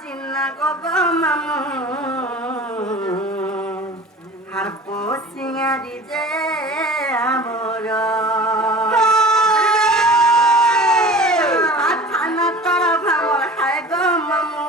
চিন্না গগ মামু আর পচিঙারি যে আমার থানা তর ভাঙর হায় গ মামু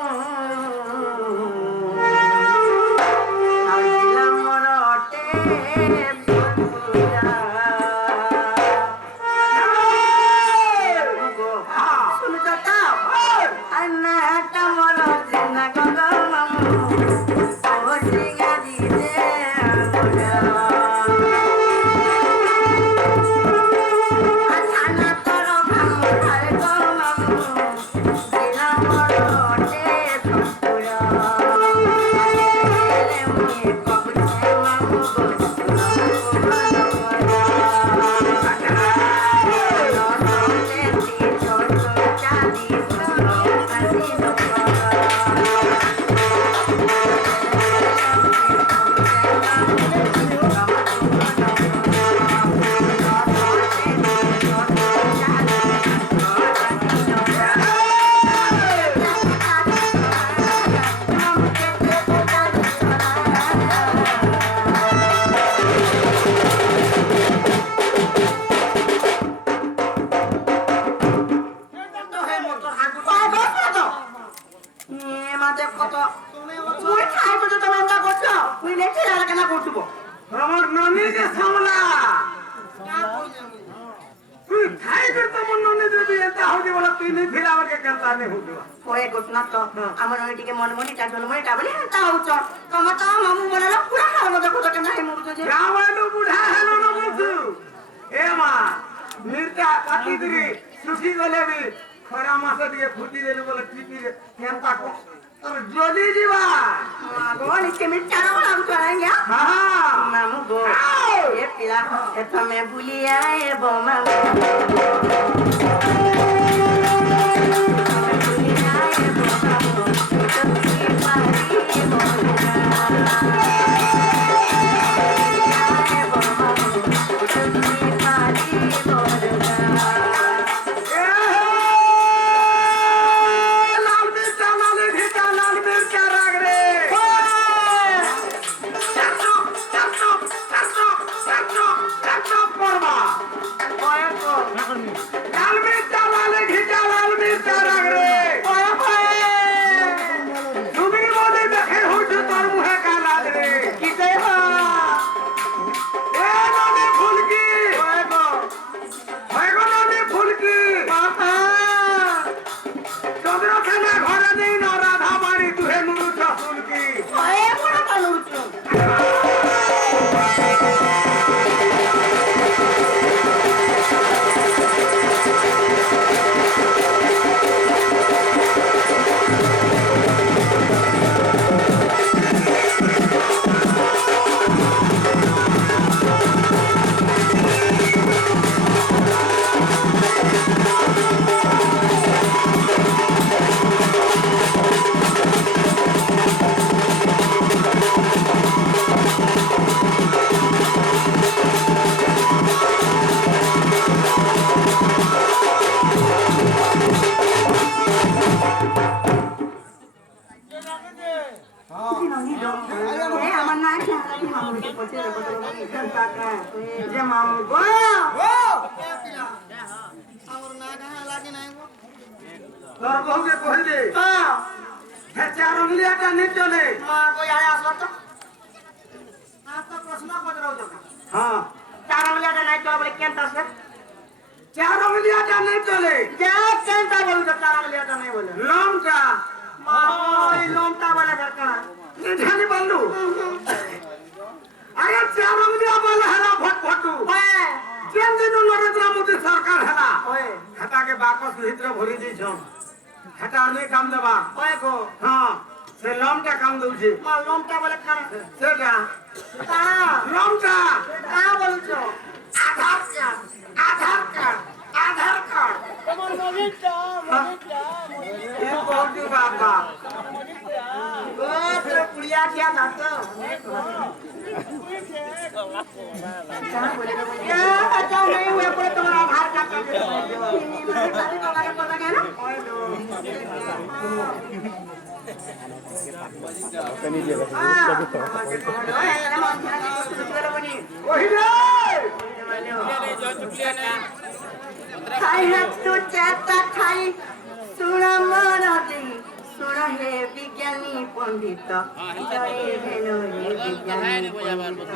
আমার ওইদিকে মনে মনে চাটল মনে টাবলে তা হচ্ছে তোমার তো মামু বলে না পুরা খাওয়ার মতো কত কেন এই মুরুতো যে রামায়ণ বুড়া হলো না বলছু এ মা মির্জা কাটি দিবি সুখী গলে বি খরা মাছ দিয়ে ফুটি দেলি বলে টিপি কেন কাটো তোর জলি দিবা গো নিচে মির্চা না লাগু চলাইয়া হ্যাঁ মামু গো এ পিলা এ তুমি ভুলিয়া এ বোমা কহিলে খাই হাত তু চেতা খাই শুণ মরদি শুণ হে বিজ্ঞানী পণ্ডিত জয় ভেলো হে বিজ্ঞানী পণ্ডিত